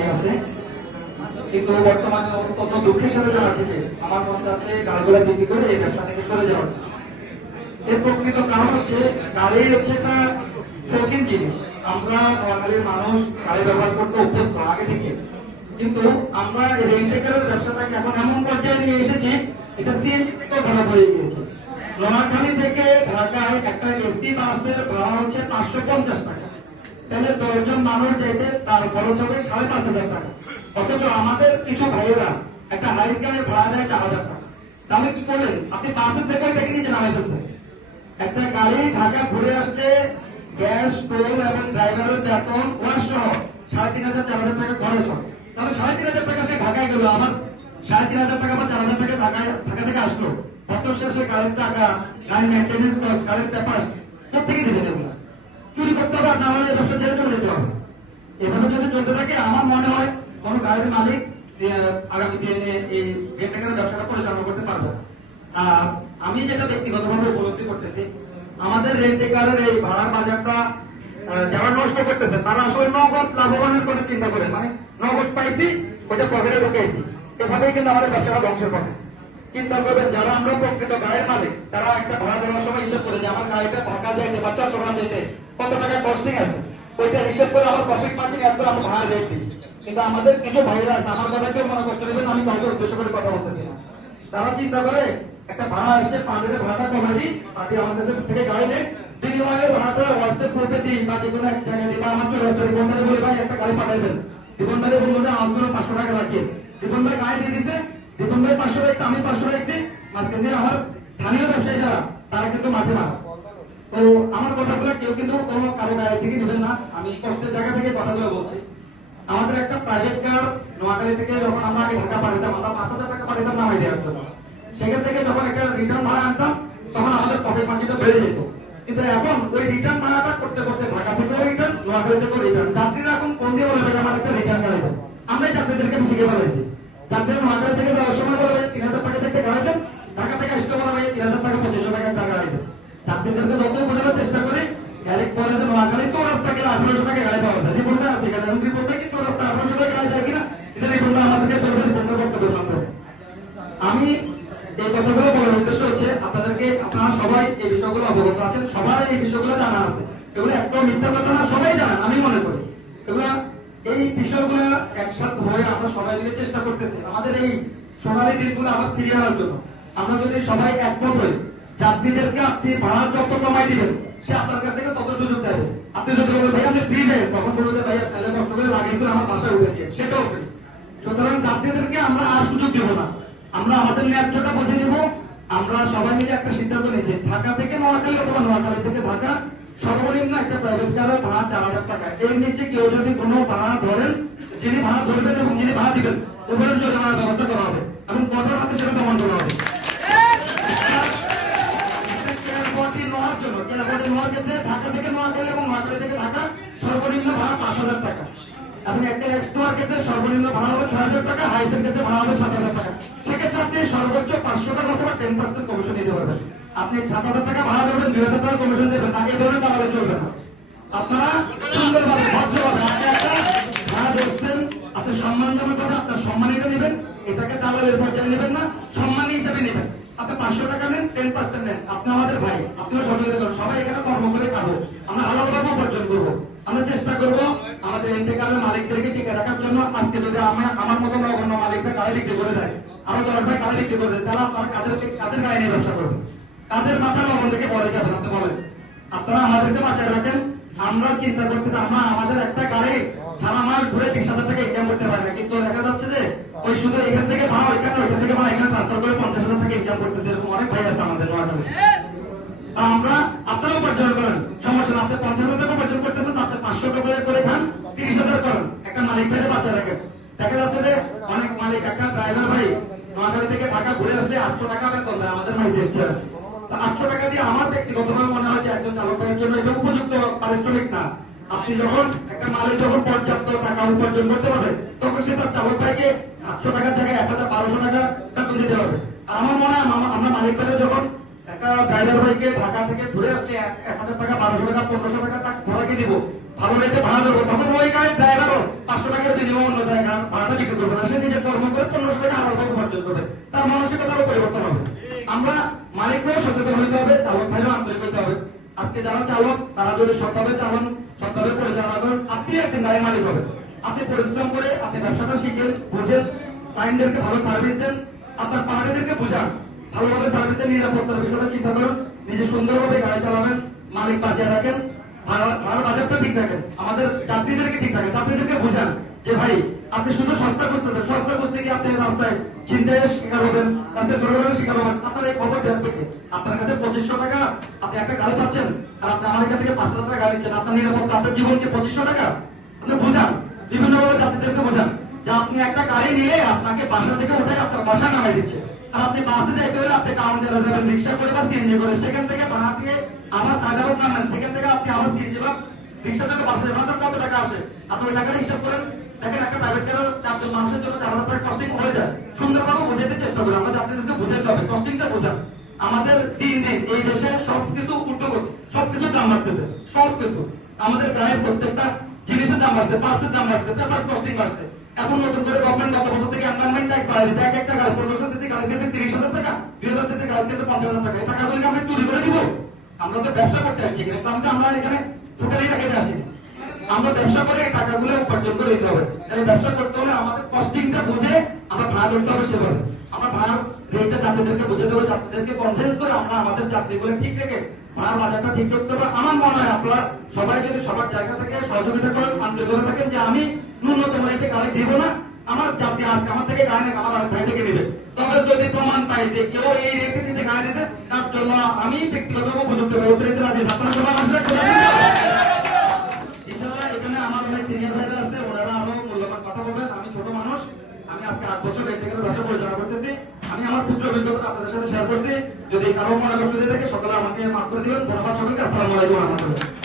Bike আছে, কিন্তু বর্তমানে অত দুঃখের সাথে জানাচ্ছে যে আমার মন চাচ্ছে গাড়িগুলো বিক্রি করে এই ব্যবসা থেকে সরে যাওয়ার। এর প্রকৃত কারণ হচ্ছে গাড়ি হচ্ছে একটা শৌখিন জিনিস। আমরা নোয়াখালীর মানুষ গাড়ি ব্যবহার করতে অভ্যস্ত আগে থেকে, কিন্তু আমরা এই রেন্টেকারের ব্যবসাটাকে এখন এমন পর্যায়ে নিয়ে এসেছি, এটা সিএনজি থেকেও ধরা পড়ে গিয়েছে। নোয়াখালী থেকে ঢাকায় একটা এসি বাসের ভাড়া হচ্ছে 550 টাকা, তাহলে 10 জন মানুষ যেতে তার খরচ হবে 5,500 টাকা। অথচ আমাদের কিছু ভাইয়েরা একটা হাইস গাড়ির ভাড়া দেয় 4,000 টাকা। তাহলে কি করলেন আপনি? বাসের থেকে ওইটাকে নিচে নামাই ফেলছেন। একটা গাড়ি ঢাকা ঘুরে আসলে গ্যাস, টোল এবং ড্রাইভারের বেতন ওয়াশ সহ 3,500 4,000 টাকা খরচ হয়। তাহলে 3,500 টাকা সে ঢাকায় গেল, আমার 3,500 টাকা বা 4,000 টাকা ঢাকা থেকে আসলো। বছর শেষে গাড়ির টাকা, গাড়ির মেনটেন্স কস্ট, গাড়ির পেপার কোথেকে দিবেন? এগুলো চুরি করতে হবে, না হলে ব্যবসা ছেড়ে চলে যেতে হবে। এভাবে যদি চলতে থাকে আমার মনে হয় কোন গাড়ির মালিক আগামী দিনে এই রেন্টাকারের ব্যবসাটা পরিচালনা করতে পারবে। আমি যেটা ব্যক্তিগতভাবে উপলব্ধি করতেছি, আমাদের রেন্টাকারের এই ভাড়ার বাজারটা যারা নষ্ট করতেছে তারা আসলে নগদ লাভবানের কথা চিন্তা করে, মানে নগদ পাইছি ওইটা পকেটে ঢুকেছি, এভাবেই কিন্তু আমাদের ব্যবসাটা ধ্বংসের পথে। চিন্তা করবেন যারা আমরা প্রকৃত গাড়ির মালিক, তারা একটা ভাড়া দেওয়ার সময় হিসেব করে যে আমার গাড়িটা ঢাকা যাইতে বা চট্টগ্রাম যেতে কত টাকা কস্টিং আছে, ওইটা হিসেব করে আমার প্রফিট মার্জিন এত আমরা ভাড়া রেট দিচ্ছি। কিন্তু আমাদের কিছু ভাইরা আছে, আমার কথা কেউ মনে কষ্ট নেবেন, আমি কাউকে উদ্দেশ্য করে কথা বলতেছি না, তারা চিন্তা করে একটা ভাড়া আসছে, পাঁচের ভাড়াটা কমাই দিই, পাঁচে আমার কাছে থেকে গাড়ি নেই, বিনিময়ে ভাড়াটা হোয়াটসঅ্যাপ গ্রুপে দিই বা যে কোনো এক জায়গায় দিই, বা আমার চলে আসতে রিপন্ডারে বলে ভাই একটা গাড়ি পাঠাই দেন। রিপন্ডারে বললো যে আমার জন্য 500 টাকা রাখিয়ে, রিপন ভাই গাড়ি দিয়ে দিছে, রিপন ভাই 500 রাখছে, আমি 500 রাখছি, মাঝখান দিয়ে আমার স্থানীয় ব্যবসায়ী যারা তারা কিন্তু মাঠে মারা। তো আমার কথাগুলো কেউ কিন্তু কোনো কারো গায়ে থেকে নেবেন না, আমি কষ্টের জায়গা থেকে কথাগুলো বলছি। আমাদের একটা প্রাইভেট কার নোয়াখালী থেকে যখন আমরা আগে ঢাকা পাঠাতাম, আমরা 5,000 টাকা পাঠাতাম নামাই দেওয়ার জন্য, সেখান থেকে যখন একটা রিটার্ন ভাড়া আনতাম তখন আমাদের পকেট মার্জিনটা বেড়ে যেত। কিন্তু এখন ওই রিটার্ন ভাড়াটা করতে করতে ঢাকা থেকেও রিটার্ন, নোয়াখালী থেকেও রিটার্ন, যাত্রীরা এখন ফোন দিয়ে বলে আমার একটা রিটার্ন গাড়ি দেন। আমরাই যাত্রীদেরকে শিখে ফেলেছি। যাত্রীরা নোয়াখালী থেকে যাওয়ার সময় বলে 3,000 টাকা থেকে গাড়ি দেন, ঢাকা থেকে আসতে বলে 3,000 টাকা 2,500 টাকা একটা গাড়ি দেন। যাত্রীদেরকে যত বোঝানোর চেষ্টা করি, ডাইরেক্ট বলে যে নোয়াখালী 4 গেলে 1,800 টাকা গাড়ি পাওয়া যায়। রিপোর্টটা আছে এখানে, রিপোর্টটা কি 4 1,800 টাকা গাড়ি যায় কিনা এটা রিপোর্টটা আমাদেরকে বলবে, রিপোর্টের বক্তব্যের মাধ্যমে। আমি এই কথাগুলো বলার উদ্দেশ্য হচ্ছে আপনাদেরকে, আপনারা সবাই এই বিষয়গুলো অবগত আছেন, সবার এই বিষয়গুলো জানা আছে, এগুলো একদম মিথ্যা কথা না, সবাই জানেন আমি মনে করি। এগুলা এই বিষয়গুলো একসাথে হয়ে আমরা সবাই মিলে চেষ্টা করতেছি আমাদের এই সোনালী দিনগুলো আবার ফিরিয়ে আনার জন্য। আমরা যদি সবাই একমত হই, যাত্রীদেরকে আপনি ভাড়া যত কমাই দিবেন সে আপনার কাছ থেকে তত সুযোগ চাইবে। আপনি যদি বলেন ভাই আপনি ফ্রি দেন, তখন বলবো যে ভাই তাহলে কষ্ট করে লাগিয়ে করে আমার বাসায় উঠে দিয়ে, সেটাও ফ্রি। সুতরাং যাত্রীদেরকে আমরা আর সুযোগ দেব না, আমরা আমাদের ন্যায্যটা বুঝে নিব। আমরা সবাই মিলে একটা সিদ্ধান্ত নিয়েছি, ঢাকা থেকে নোয়াখালী অথবা নোয়াখালী থেকে ঢাকা সর্বনিম্ন একটা প্রাইভেট কারের ভাড়া 4,000 টাকা। এর নিচে কেউ যদি কোনো ভাড়া ধরেন, যিনি ভাড়া ধরবেন এবং যিনি ভাড়া দিবেন উভয়ের জরিমানার ব্যবস্থা করা হবে এবং কঠোর হাতে সেটা দমন করা হবে। ঢাকা থেকে নোয়াখালী এবং নোয়াখালী থেকে ঢাকা সর্বনিম্ন ভাড়া 5,000 টাকা এবং একটা এক্সট্রার ক্ষেত্রে সর্বনিম্ন ভাড়া হবে 6,000 টাকা, হাইসের ক্ষেত্রে ভাড়া হবে 7,000 টাকা। সেক্ষেত্রে আপনি সর্বোচ্চ 500 টাকা অথবা 10% কমিশন দিতে পারবেন। আপনি 7,000 টাকা ভাড়া দেবেন, 2,000 টাকা কমিশন দেবেন না, এই ধরনের দালালে চলবে না। আপনারা সুন্দরভাবে ভদ্রভাবে আপনি একটা ভাড়া ধরছেন, আপনি সম্মানজনকভাবে আপনার সম্মানিত নেবেন, এটাকে দালালের পর্যায়ে নেবেন না, সম্মানী হিসেবে নেবেন। আপনি 500 টাকা নেন, 10% নেন, আপনি আমাদের ভাই, আপনিও সহযোগিতা করেন, সবাই এখানে কর্ম করে খাবো, আমরা হালালভাবে উপার্জন করবো। আমরা চেষ্টা করবো আমাদের রেন্টেকারের মালিকদেরকে টিকে রাখার জন্য। আজকে যদি আমার মতো অন্য মালিকরা গাড়ি বিক্রি করে দেয়, আরো 10 ভাই গাড়ি বিক্রি করে দেয়, তারা আপনার কাদের গাড়ি নিয়ে ব্যবসা করবে, কাদের মাথা লবণ থেকে পরে যাবেন আপনি বলেন। আপনারা আমাদেরকে বাঁচায় রাখেন। আমরা চিন্তা করতেছি আমরা আমাদের একটা গাড়ি সারা মাস ঘুরে 20,000 টাকা ইনকাম করতে পারি না, কিন্তু দেখা যাচ্ছে যে ওই শুধু এখান থেকে ভাড়া ওইখানে, ওইখান থেকে ভাড়া এখানে ট্রান্সফার করে 50,000 টাকা ইনকাম করতেছে, এরকম অনেক ভাই আছে আমাদের নোয়াখালী। আমরা আপনারা উপার্জন করেন, সমস্যা না, আপনি 50,000 টাকা উপার্জন করতেছেন, আপনি 500 টাকা করে খান, 30,000 করেন, একটা মালিক ভাইকে বাঁচা রাখেন। দেখা যাচ্ছে যে অনেক মালিক, একটা ড্রাইভার ভাই নোয়াখালী থেকে ঢাকা ঘুরে আসলে 800 টাকা বেতন দেয় আমাদের মাই দেশটা। 800 টাকা দিয়ে আমার ব্যক্তিগতভাবে মনে হয় যে একজন চালক ভাইয়ের জন্য এটা উপযুক্ত পারিশ্রমিক না। আপনি যখন একটা মালিক যখন পর্যাপ্ত টাকা উপার্জন করতে পারবে, তখন সে তার চালক ভাইকে 800 টাকার জায়গায় 1,000-1,200 টাকা বেতন দিতে হবে। আর আমার মনে হয় আমরা মালিক ভাইরা যখন একটা ড্রাইভার ভাইকে ঢাকা থেকে ঘুরে আসলে 1,000 টাকা, 1,200 টাকা, 1,500 টাকা ভাড়াকে দিব, ভালো রেটে ভাড়া দেবো, তখন ওই গাড়ির ড্রাইভারও 500 টাকার বিনিময়ে অন্য জায়গায় ভাড়াটা বিক্রি করবে না, সে নিজের কর্ম করে 1500 টাকা আলাদা উপার্জন করবে, তার মানসিকতারও পরিবর্তন হবে। আমরা মালিককেও সচেতন হতে হবে, চালক ভাইও আন্তরিক হতে হবে। আজকে যারা চালক তারা যদি সৎভাবে চালান, সৎভাবে পরিচালনা করেন, আপনি একদিন গাড়ি মালিক হবেন। আপনি পরিশ্রম করে আপনি ব্যবসাটা শিখেন, বুঝেন, ক্লায়েন্টদেরকে ভালো সার্ভিস দেন, আপনার পাহাড়িদেরকে বুঝান, ভালোভাবে সার্ভিস দেন, নিরাপত্তার বিষয়টা চিন্তা করুন, নিজে সুন্দরভাবে গাড়ি চালাবেন, মালিক বাঁচিয়ে রাখেন, ভাড়ার বাজারটা ঠিক রাখেন, আমাদের যাত্রীদেরকে ঠিক রাখেন, যাত্রীদেরকে বুঝান যে ভাই আপনি শুধু সস্তা খুঁজতেছেন, সস্তা খুঁজতে গিয়ে আপনি রাস্তায় ছিনতাইয়ের শিকার হবেন, রাস্তায় দুর্ঘটনার শিকার হবেন। আপনার এই খবর দেওয়ার থেকে আপনার কাছে 2500 টাকা আপনি একটা গাড়ি পাচ্ছেন, আর আপনি আমার এখান থেকে 5000 টাকা গাড়ি নিচ্ছেন, আপনার নিরাপত্তা, আপনার জীবনকে 2500 টাকা। আপনি বুঝান, বিভিন্নভাবে যাত্রীদেরকে বুঝান যে আপনি একটা গাড়ি নিলে আপনাকে বাসা থেকে উঠে আপনার বাসায় নামাই দিচ্ছে, আর আপনি বাসে যাইতে হলে আপনি কাউন্টারে যাবেন রিক্সা করে বা সিএনজি করে, সেখান থেকে ভাড়া দিয়ে আবার সায়দাবাদ নামবেন, সেখান থেকে আপনি আবার সিএনজি বা রিক্সা থেকে বাসা যাবেন, আপনার কত টাকা আসে? আপনি ওই টাকাটা হিসাব করেন। দেখেন একটা প্রাইভেট কারের 4 জন মানুষের জন্য 4000 টাকা কস্টিং হয়ে যায়। সুন্দরভাবে বোঝাতে চেষ্টা করি, আমরা যাত্রীদেরকে বোঝাতে হবে, কস্টিংটা বোঝান। আমাদের দিন দিন এই দেশে সবকিছু ঊর্ধ্বগতি, সবকিছুর দাম বাড়তেছে, সবকিছু আমাদের গায়ের প্রত্যেকটা জিনিসের দাম বাড়ছে, পার্সের দাম বাড়ছে, পেপার কস্টিং বাড়ছে। এখন নতুন করে গভর্নমেন্ট গত বছর থেকে এনভায়রনমেন্ট ট্যাক্স বাড়াই দিয়েছে। এক একটা গাড়ি 1500 সিসি গাড়ির ক্ষেত্রে 30,000 টাকা, 2000 সিসি গাড়ির ক্ষেত্রে 50,000 টাকা। এই টাকাগুলোকে আমরা চুরি করে দিব? আমরা তো ব্যবসা করতে আসছি, কিন্তু আমরা এখানে টোটালি টাকাতে আসিনি। আমরা ব্যবসা করে এই টাকাগুলো উপার্জন করে দিতে হবে। তাই ব্যবসা করতে হলে আমাদের কস্টিংটা বুঝে আমরা ভাড়া ধরতে হবে, সেভাবে আমরা ভাড়ার রেটটা যাত্রীদেরকে বুঝাতে হবে, যাত্রীদেরকে কনফারেন্স করে আমরা আমাদের যাত্রীগুলো ঠিক রেখে ভাড়ার বাজারটা ঠিক করতে হবে। আমার মনে হয় আপনারা সবাই যদি সবার জায়গা থেকে সহযোগিতা করেন, আন্তরিকতা থাকেন যে আমি ন্যূনতম রেটে গাড়ি দিব না, আমার যাত্রী আজকে আমার থেকে গাড়ি নেই, আমার ভাই থেকে নেবে। তবে যদি প্রমাণ পাই যে কেউ এই রেটে নিচে গাড়ি দিয়েছে, তার জন্য আমি ব্যক্তিগতভাবে উপযুক্ত ব্যবস্থা নিতে রাজি। আপনারা সবাই এখানে আমার অনেক সিনিয়র ভাইরা আছে, ওনারা আরো মূল্যবান কথা বলবেন। আমি ছোট মানুষ, আমি আজকে 8 বছর ব্যক্তিগত ব্যবসা পরিচালনা করতেছি। আমি আমার ক্ষুদ্র অভিজ্ঞতা আপনাদের সাথে শেয়ার করছি। যদি কারো মনে কষ্ট দিয়ে থাকে সকলে আমাকে মাফ করে দিবেন। ধন্যবাদ সকলকে। আসসালামু আলাইকুম।